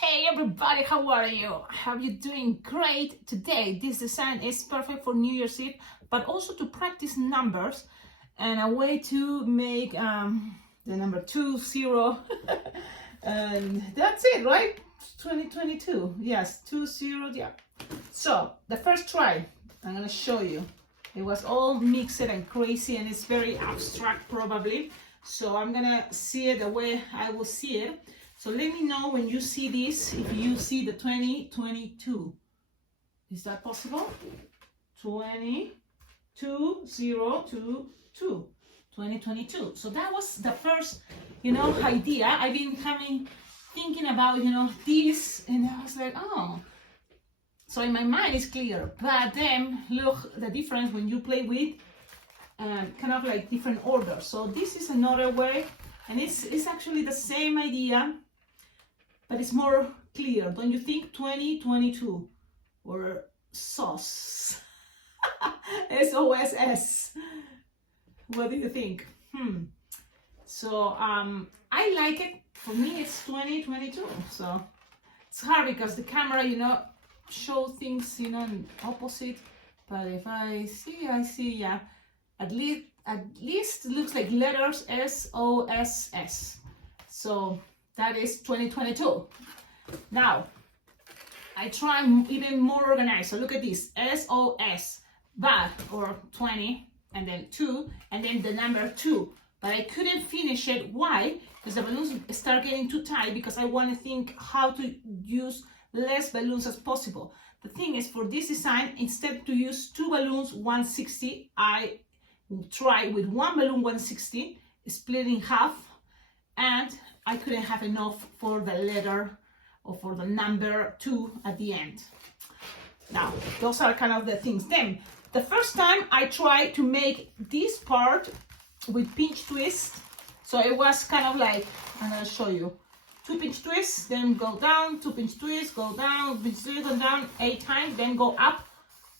Hey everybody, how are you? I hope you're doing great today. This design is perfect for New Year's Eve, but also to practice numbers and a way to make the number 20 and that's it, right? 2022, yes, 20, yeah. So the first try, I'm gonna show you. It was all mixed and crazy and it's very abstract probably. So I'm gonna see it the way I will see it. So let me know when you see this, if you see the 2022. Is that possible? 2022. So that was the first, idea. I've been thinking about, this, and I was like, oh. So in my mind it's clear, but then look the difference when you play with kind of like different orders. So this is another way, and it's actually the same idea, but it's more clear, don't you think? 2022 or sauce. SOSS. What do you think? So I like it. For me it's 2022. So it's hard because the camera, show things, in opposite. But if I see, yeah. At least it looks like letters SOSS. So that is 2022. Now, I try even more organized. So look at this, SOS, but, or 20, and then 2, and then the number 2. But I couldn't finish it. Why? Because the balloons start getting too tight because I want to think how to use less balloons as possible. The thing is, for this design, instead to use 2 balloons, 160, I try with 1 balloon 160, split in half, and I couldn't have enough for the letter or for the number 2 at the end. Now, those are kind of the things. Then, the first time I tried to make this part with pinch twist, so it was kind of like, I'm gonna show you, 2 pinch twists, then go down, 2 pinch twists, go down, pinch twist, go down 8 times, then go up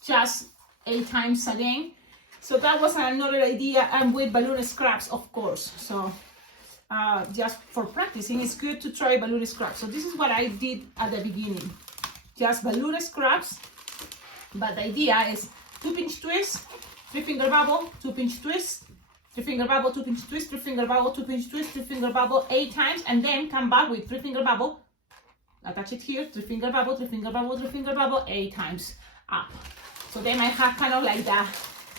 just 8 times again. So that was another idea, and with balloon scraps, of course. So just for practicing, it's good to try balloon scraps. So this is what I did at the beginning, just balloon scraps. But the idea is 2 pinch twists, 3 finger bubble, 2 pinch twist, 3 finger bubble, 2 pinch twist, 3 finger bubble, 2 pinch twist, 3 finger bubble 8 times, and then come back with 3 finger bubble, attach it here, 3 finger bubble, 3 finger bubble, 3 finger bubble 8 times up. So then I have kind of like the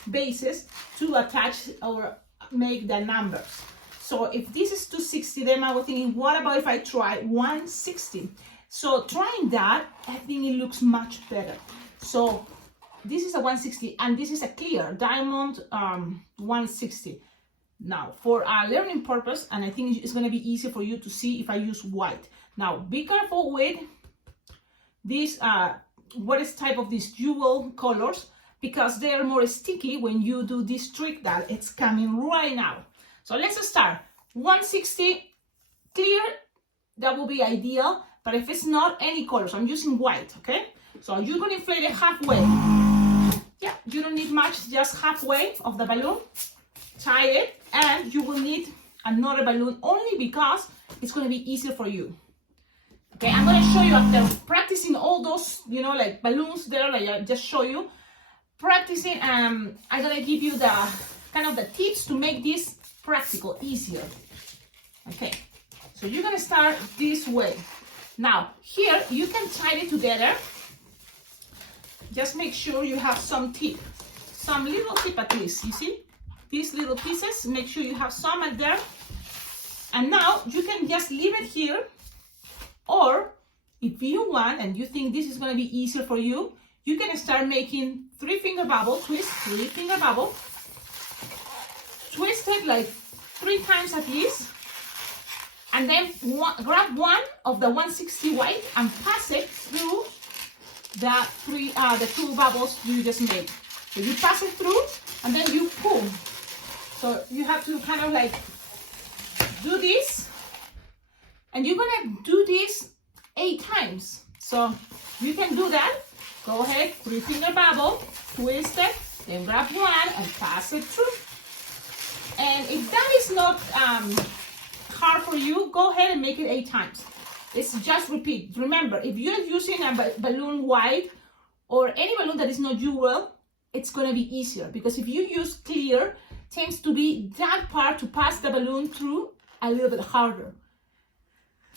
basis to attach or make the numbers. So if this is 260, then I was thinking, what about if I try 160? So trying that, I think it looks much better. So this is a 160, and this is a clear diamond 160. Now, for a learning purpose, and I think it's going to be easier for you to see if I use white. Now, be careful with this, what is type of these jewel colors, because they are more sticky when you do this trick that it's coming right now. So let's start. 160 clear, that will be ideal, but if it's not any colors, I'm using white, okay? So you're going to inflate it halfway. Yeah, you don't need much, just halfway of the balloon. Tie it, and you will need another balloon only because it's going to be easier for you. Okay, I'm going to show you after practicing all those, like balloons there, like I just show you. Practicing, I'm going to give you the kind of the tips to make this practical, easier. Okay, so you're going to start this way. Now, here you can tie it together. Just make sure you have some tip, some little tip at least, you see? These little pieces, make sure you have some at there. And now you can just leave it here, or if you want and you think this is going to be easier for you, you can start making 3 finger bubble, twist, 3 finger bubble, twist it like 3 times at least, and then grab one of the 160 white and pass it through the 2 bubbles you just made. So you pass it through and then you pull. So you have to kind of like do this, and you're gonna do this 8 times. So you can do that. Go ahead, 3 finger bubble, twist it, then grab one and pass it through. And if that is not hard for you, go ahead and make it 8 times. It's just repeat. Remember, if you're using a balloon white or any balloon that is not jewel, it's gonna be easier, because if you use clear, tends to be that part to pass the balloon through a little bit harder.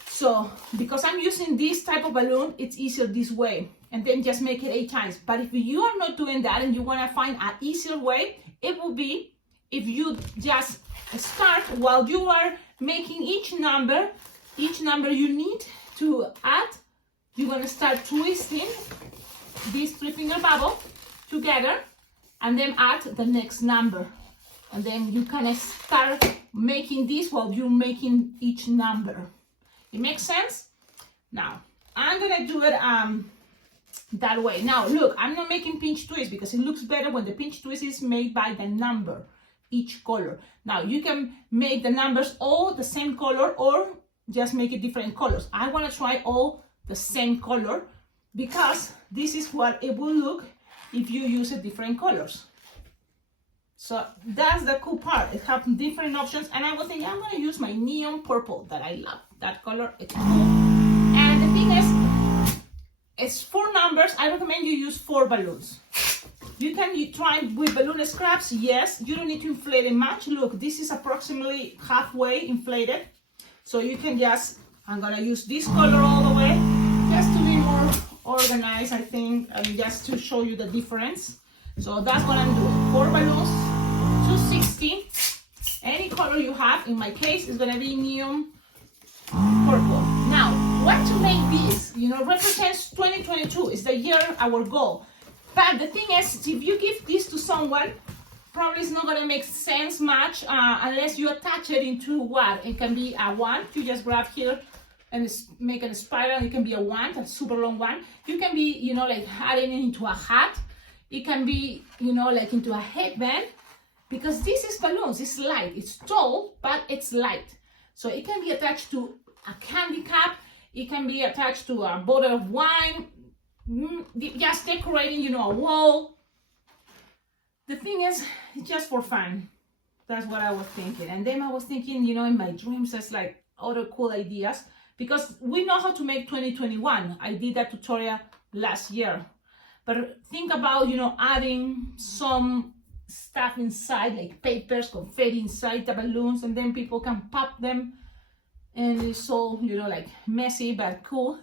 So because I'm using this type of balloon, it's easier this way, and then just make it 8 times. But if you are not doing that and you want to find an easier way, it will be if you just start while you are making each number you need to add, you're going to start twisting this 3-finger bubble together and then add the next number. And then you kind of start making this while you're making each number. It makes sense? Now, I'm gonna do it that way. Now, look, I'm not making pinch twist because it looks better when the pinch twist is made by the number, each color. Now, you can make the numbers all the same color or just make it different colors. I wanna try all the same color because this is what it will look if you use it different colors. So that's the cool part. It has different options, and I was thinking I'm gonna use my neon purple that I love. That color, it's cool. And the thing is, it's 4 numbers. I recommend you use 4 balloons. You can try with balloon scraps, yes. You don't need to inflate it much. Look, this is approximately halfway inflated. So you can just, I'm gonna use this color all the way, just to be more organized, I think, and just to show you the difference. So that's what I'm doing. 4 balloons, 260. Any color you have, in my case, is gonna be neon purple. Now, what to make this, represents 2022. Is the year, our goal. But the thing is, if you give this to someone, probably it's not gonna make sense much unless you attach it into what? It can be a wand. You just grab here and make a spiral. It can be a wand, a super long one. You can be, like adding it into a hat. It can be, like into a headband, because this is balloons. It's light. It's tall, but it's light. So it can be attached to a candy cup. It can be attached to a bottle of wine. Just decorating, a wall. The thing is, it's just for fun. That's what I was thinking. And then I was thinking, in my dreams, there's like other cool ideas, because we know how to make 2021. I did that tutorial last year. But think about, adding some stuff inside, like papers, confetti inside the balloons, and then people can pop them. And it's all, like messy, but cool.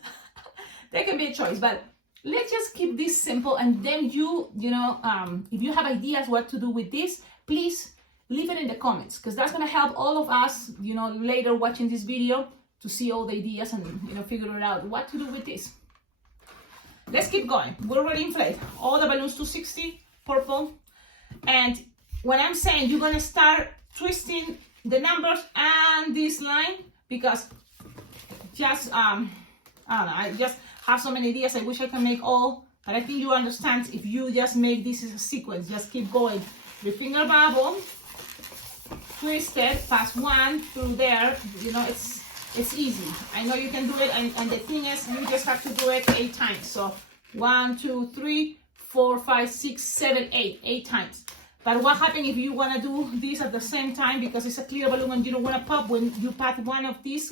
That can be a choice, but let's just keep this simple. And then you, if you have ideas what to do with this, please leave it in the comments, because that's going to help all of us, later watching this video to see all the ideas and, figure it out what to do with this. Let's keep going. We're already inflated. All the balloons 260, purple. And when I'm saying you're gonna start twisting the numbers and this line, because just, I don't know, I just have so many ideas. I wish I can make all, but I think you understand if you just make this as a sequence. Just keep going. 3-finger bubble, twist it, pass 1 through there. It's easy. I know you can do it, and the thing is, you just have to do it 8 times. So 1, 2, 3, 4, 5, 6, 7, 8 times. But what happens if you want to do this at the same time, because it's a clear balloon and you don't want to pop when you pass one of these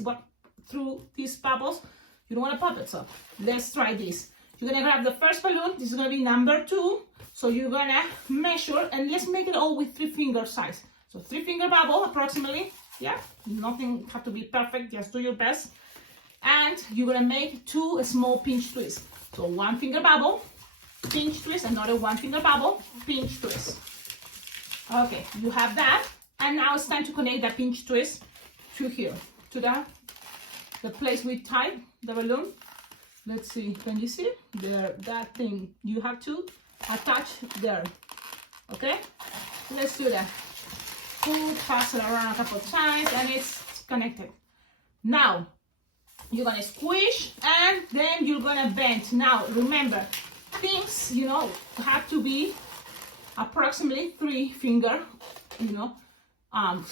through these bubbles, you don't want to pop it. So let's try this. You're gonna grab the first balloon. This is gonna be number 2. So you're gonna measure, and let's make it all with 3-finger size. So 3-finger bubble approximately. Yeah, nothing have to be perfect, just do your best. And you're gonna make 2 small pinch twists. So 1-finger bubble, pinch twist, another 1-finger bubble, pinch twist. Okay, you have that. And now it's time to connect the pinch twist to here, to the place we tied the balloon. Let's see, can you see? There, that thing, you have to attach there. Okay, let's do that. Pass it around a couple of times and it's connected. Now you're gonna squish and then you're gonna bend. Now remember, things have to be approximately 3-finger,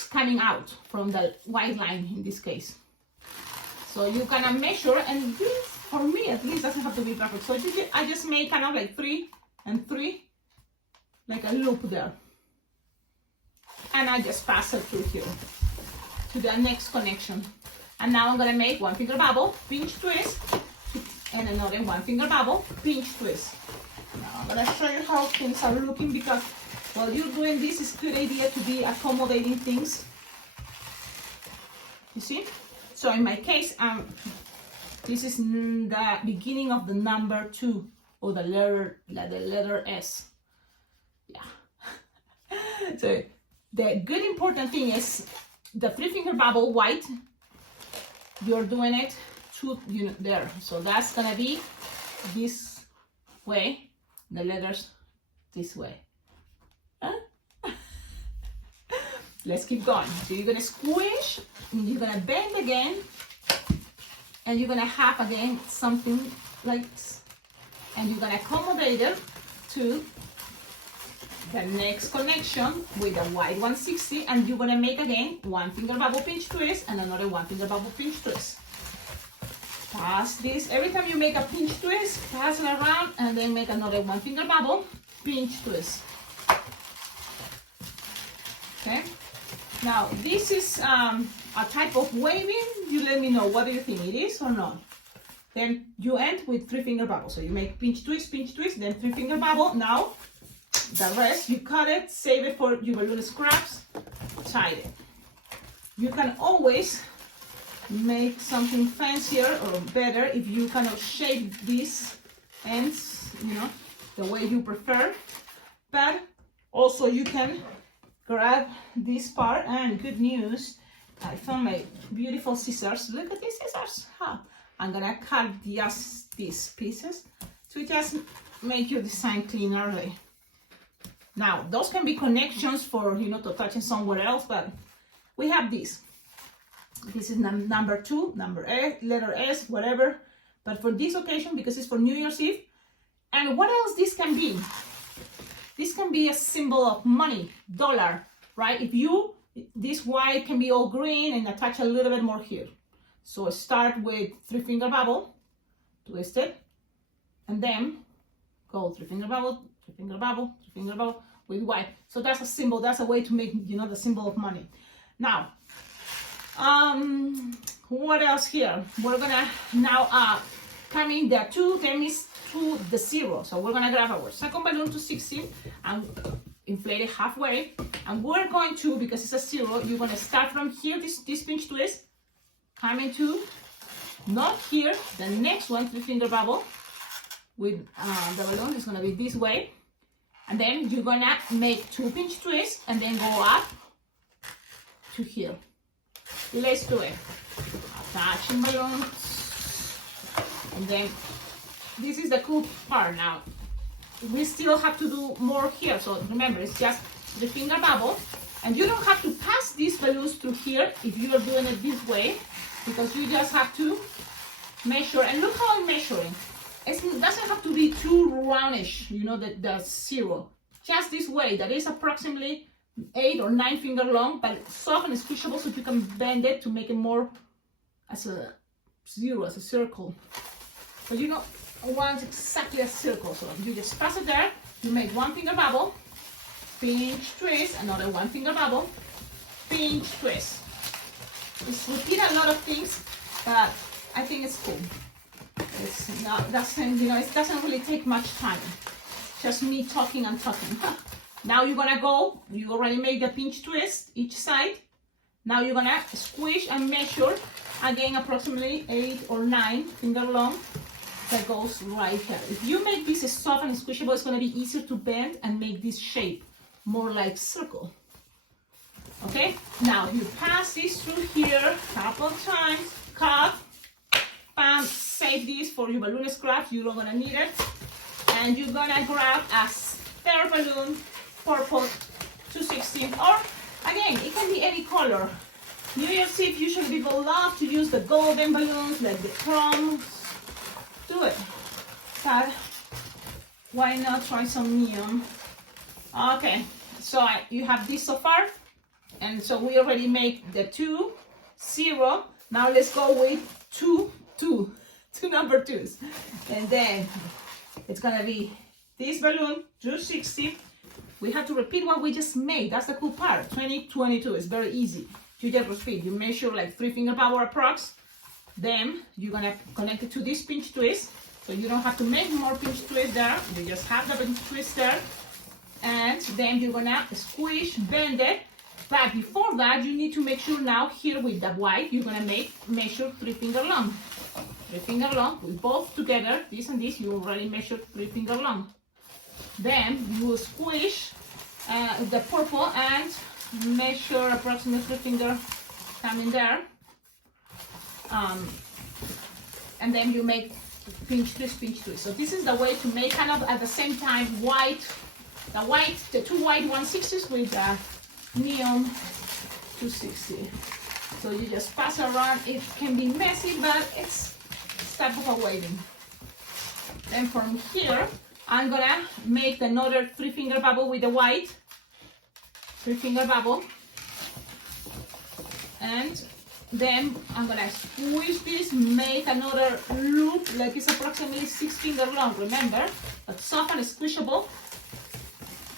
coming out from the white line in this case. So you kind of measure, and this, for me at least, doesn't have to be perfect. So I just make kind of like 3 and 3, like a loop there. And I just pass it through here to the next connection. And now I'm gonna make one finger bubble, pinch twist, and another one finger bubble, pinch twist. Now I'm gonna show you how things are looking, because while you're doing this, it's a good idea to be accommodating things. You see? So in my case, this is the beginning of the number 2, or the letter S. Yeah. So the good important thing is the 3-finger bubble white. You're doing it to, there. So that's gonna be this way. The letters this way. Huh? Let's keep going. So you're gonna squish, and you're gonna bend again, and you're gonna have again something like this. And you're gonna accommodate it to the next connection with the white 160, and you're gonna make again one finger bubble pinch twist and another one finger bubble pinch twist. Pass this. Every time you make a pinch twist, pass it around and then make another one finger bubble pinch twist. Okay. Now this is a type of waving. You let me know, what do you think, it is or not? Then you end with 3-finger bubble. So you make pinch twist, then 3-finger bubble. Now the rest you cut it, save it for your balloon scraps, tie it. You can always make something fancier or better if you kind of shape these ends, the way you prefer. But also you can grab this part, and good news, I found my beautiful scissors. Look at these scissors. I'm gonna cut just these pieces to just make your design cleaner. Now those can be connections for to touching somewhere else, but we have this. This is number 2, letter S, whatever. But for this occasion, because it's for New Year's Eve. And what else this can be? This can be a symbol of money, dollar, right? This white can be all green and attach a little bit more here. So start with 3-finger bubble, twist it, and then go 3-finger bubble, 3-finger bubble, 3-finger bubble with white. So that's a symbol, that's a way to make, the symbol of money. Now, what else here? We're gonna now coming the 2 is to the 0. So we're gonna grab our second balloon to 60 and inflate it halfway. And we're going to, because it's a 0, you're gonna start from here, this pinch twist, coming to, not here, the next one, 3-finger bubble with the balloon is gonna be this way. And then you're gonna make 2 pinch twists and then go up to here. Let's do it. Attaching balloons. And then this is the cool part now. We still have to do more here. So remember, it's just 3-finger bubble. And you don't have to pass these balloons through here if you are doing it this way, because you just have to measure. And look how I'm measuring. It doesn't have to be too roundish, the 0. Just this way, that is approximately 8 or 9 finger long, but soft and squishable, so you can bend it to make it more as a 0, as a circle. But you don't want exactly a circle, so you just pass it there. You make 1-finger bubble, pinch twist, another 1-finger bubble, pinch twist. Just repeat a lot of things, but I think it's cool. It's not, it doesn't really take much time. Just me talking and talking. Now you're gonna go, you already made the pinch twist each side. Now you're gonna squish and measure, again approximately 8 or 9 finger long. That goes right here. If you make this soft and squishable, it's gonna be easier to bend and make this shape more like circle. Okay, now you pass this through here a couple times, cut, bam, save this for your balloon scraps, you're not gonna need it. And you're gonna grab a spare balloon, purple 216, or again, it can be any color. New Year's Eve, usually people love to use the golden balloons, like the crumbs. Do it. But why not try some neon? Okay, so you have this so far. And so we already made the 2, 0. Now let's go with 2 number 2s. And then it's gonna be this balloon, 260. We have to repeat what we just made. That's the cool part. 20, 22. It's very easy. you just repeat. You measure like 3 finger power approx. Then you're gonna connect it to this pinch twist. So you don't have to make more pinch twist there. You just have the pinch twist there. And then you're gonna squish, bend it. But before that, you need to make sure now here with the white, you're gonna measure 3 finger long. 3 finger long, with both together, this and this, you already measured 3 finger long. Then you squish the purple and measure approximately 3 finger coming there. And then you make pinch twist, pinch twist. So this is the way to make kind of at the same time the 2 white 160s with the neon 260. So you just pass around. It can be messy, but it's type of a waving. Then from here, I'm gonna make another 3 finger bubble with the white. 3 finger bubble. And then I'm gonna squish this, make another loop like it's approximately 6 finger long. Remember, that's soft and squishable.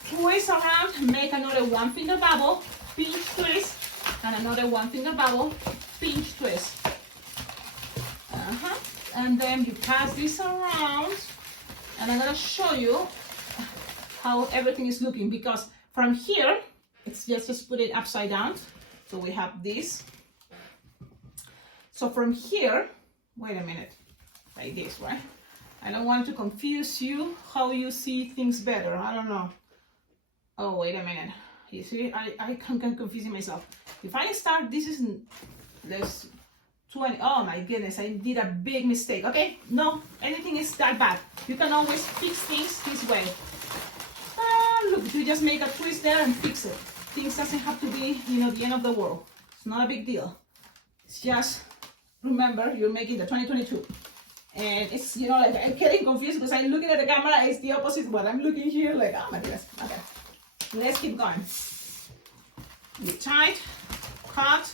Twist around, make another 1 finger bubble, pinch twist, and another 1 finger bubble, pinch twist. And then you pass this around, and I'm gonna show you how everything is looking, because from here, it's just put it upside down. So we have this. So from here, wait a minute, like this, right? I don't want to confuse you how you see things better. I don't know. Oh, wait a minute. You see, I can confuse myself. If I start, this is there's 20. Oh my goodness, I did a big mistake. Okay, no, anything is that bad. You can always fix things this way. Look, you just make a twist there and fix it. Things doesn't have to be, the end of the world. It's not a big deal. It's just, remember, you're making the 2022. And it's, like I'm getting confused because I'm looking at the camera, it's the opposite of what I'm looking here, like, oh my goodness. Okay, let's keep going. You tight, cut.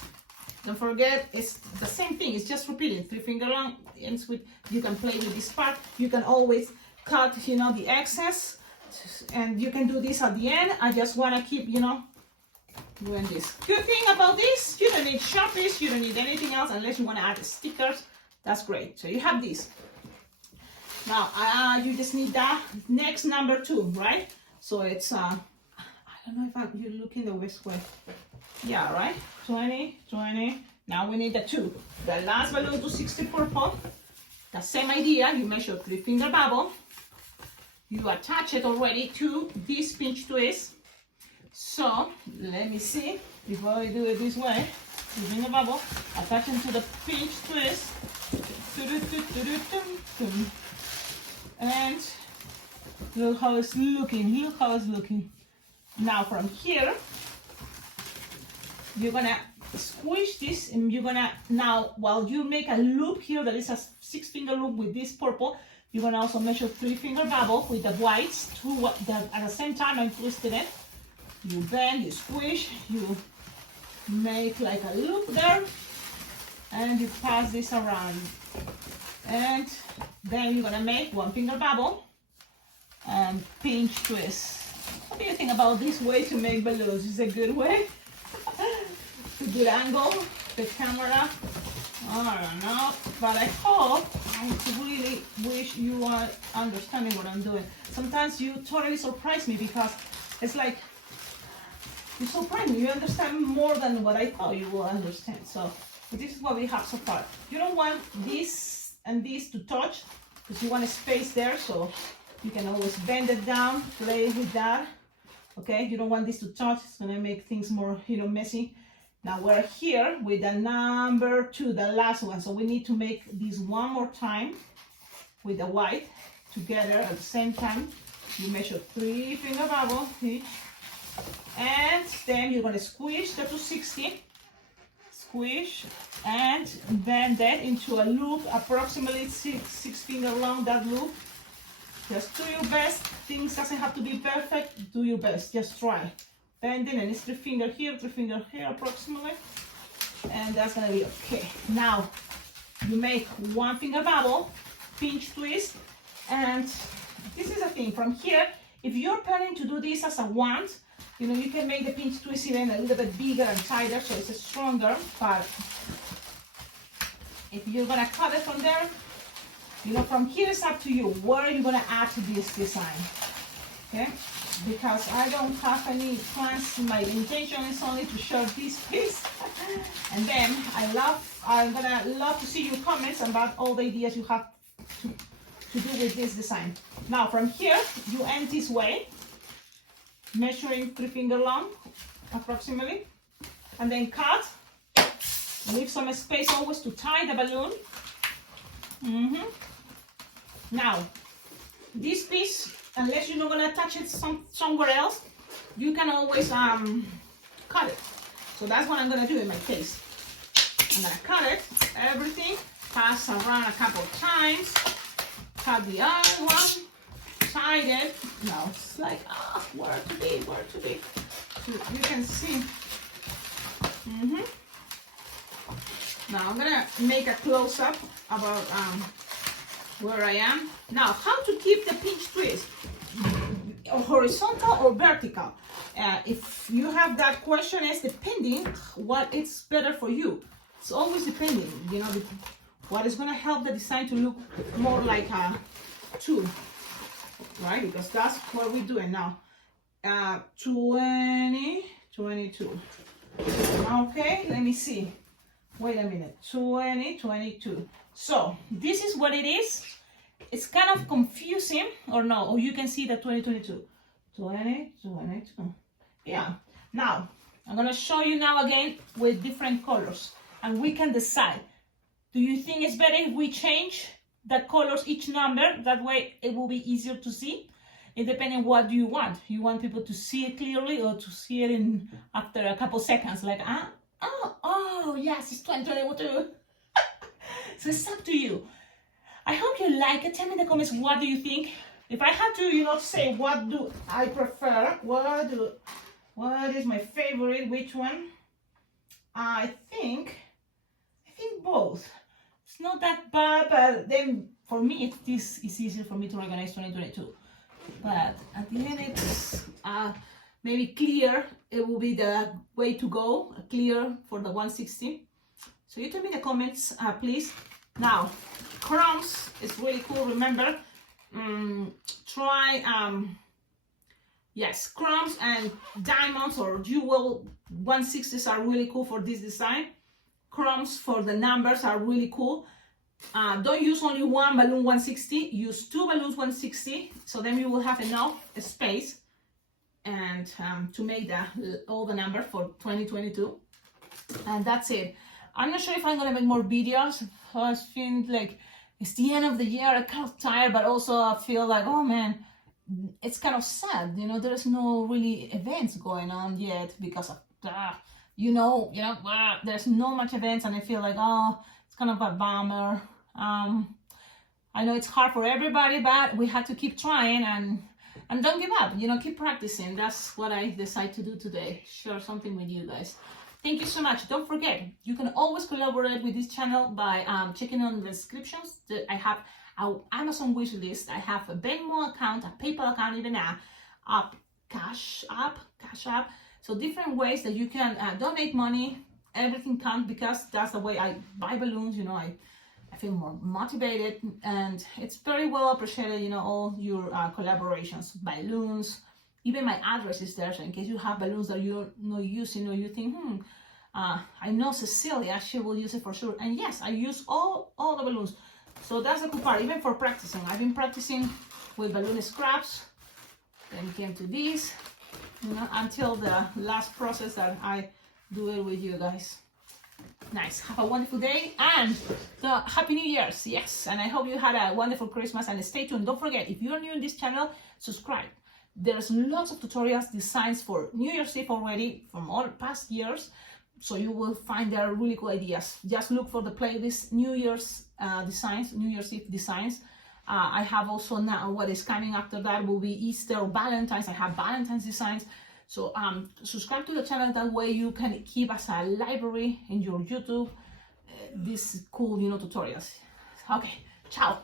Don't forget, it's the same thing. It's just repeating. 3 finger long ends with. You can play with this part. You can always cut, the excess, and you can do this at the end. I just want to keep, doing this. Good thing about this, you don't need Sharpies. You don't need anything else unless you want to add stickers. That's great. So you have this. Now you just need that next number 2, right? So it's I don't know if you're looking the best way. Yeah, right? 20, 20. Now we need the 2. The last balloon 260 purple. The same idea. You measure 3 finger bubble. You attach it already to this pinch twist. So let me see if I do it this way. 3 finger bubble. Attach it to the pinch twist. And look how it's looking. Look how it's looking. Now from here, you're gonna squish this, and you're gonna now, while you make a loop here that is a 6 finger loop with this purple, you're gonna also measure 3 finger bubble with the whites at the same time I'm twisting it. You bend, you squish, you make like a loop there, and you pass this around. And then you're gonna make 1 finger bubble and pinch twist. What do you think about this way to make balloons? Is it a good way? A good angle, the camera, I don't know, but I hope, I really wish you are understanding what I'm doing. Sometimes you totally surprise me because it's like, you surprise me, you understand more than what I thought you will understand. So this is what we have so far. You don't want this and this to touch because you want a space there, so you can always bend it down, play with that. Okay, you don't want this to touch, it's gonna make things more, messy. Now we're here with the number 2, the last one. So we need to make this one more time with the white together at the same time. You measure 3 finger bubble each. And then you're gonna squish the 260. Squish and bend that into a loop, approximately 6 finger long, that loop. Just do your best. Things doesn't have to be perfect. Do your best. Just try. Bending, and it's 3 finger here, 3 finger here approximately. And that's gonna be okay. Now you make 1 finger bubble, pinch twist, and this is the thing. From here, if you're planning to do this as a wand, You know, you can make the pinch twist even a little bit bigger and tighter, so it's stronger. But if you're gonna cut it from there, you know, from here it's up to you. What are you gonna add to this design? Okay, because I don't have any plans. My intention is only to show this piece, and then I'm gonna love to see your comments about all the ideas you have to do with this design. Now from here, you end this way, measuring 3 finger long, approximately, and then cut. Leave some space always to tie the balloon. Now, this piece, unless you're not gonna attach it somewhere else, you can always cut it. So that's what I'm gonna do in my case. I'm gonna cut it, everything, pass around a couple of times, cut the other one, tie it. Now it's like, where to be? So you can see. Now I'm gonna make a close-up about where I am. Now, how to keep the pinch twist, horizontal or vertical? If you have that question, it's depending what it's better for you. It's always depending, you know, what is gonna help the design to look more like a tube, right? Because that's what we're doing now. 20, 22. Okay, let me see. Wait a minute, 20, 22. So this is what it is. It's kind of confusing, or no, or you can see the 2022. 20, 22. Yeah. Now, I'm gonna show you now again with different colors, and we can decide. Do you think it's better if we change the colors, each number? That way it will be easier to see. It depends on what you want. You want people to see it clearly, or to see it in after a couple seconds, like, oh, yes, it's 2022. So it's up to you. I hope you like it. Tell me in the comments, what do you think? If I had to, you know, say what do I prefer, what is my favorite, which one? I think both. It's not that bad, but then for me, this is easier for me to organize 2022. But at the end, it's maybe clear. It will be the way to go, clear for the 160. So you tell me in the comments, please. Now, crumbs is really cool. Remember, try, yes, crumbs and diamonds or jewel 160s are really cool for this design. Crumbs for the numbers are really cool. Don't use only one balloon 160, use 2 balloons 160, so then you will have enough space and to make all the number for 2022. And that's it. I'm not sure if I'm gonna make more videos. I feel like it's the end of the year. I'm kind of tired, but also I feel like, oh man, it's kind of sad. You know, there's no really events going on yet because of there's no much events, and I feel like, oh, it's kind of a bummer. I know it's hard for everybody, but we have to keep trying and don't give up. You know, keep practicing. That's what I decided to do today. Share something with you guys. Thank you so much. Don't forget, you can always collaborate with this channel by checking on the descriptions. I have our Amazon wish list. I have a Venmo account, a PayPal account, even a Cash App. So different ways that you can donate money. Everything counts because that's the way I buy balloons. You know, I feel more motivated, and it's very well appreciated. You know, all your collaborations, balloons. Even my address is there, so in case you have balloons that you're not using, or you think, I know Cecilia, she will use it for sure. And yes, I use all the balloons. So that's the cool part, even for practicing. I've been practicing with balloon scraps, then came to this, you know, until the last process that I do it with you guys. Nice. Have a wonderful day and Happy New Year's. Yes, and I hope you had a wonderful Christmas, and stay tuned. Don't forget, if you're new in this channel, subscribe. There's lots of tutorials, designs for New Year's Eve already from all past years, so you will find there really cool ideas. Just look for the playlist New Year's designs, New Year's Eve designs. I have also now what is coming after that will be Easter or Valentine's. I have Valentine's designs. So subscribe to the channel, that way you can keep as a library in your YouTube these cool, you know, tutorials. Okay, ciao.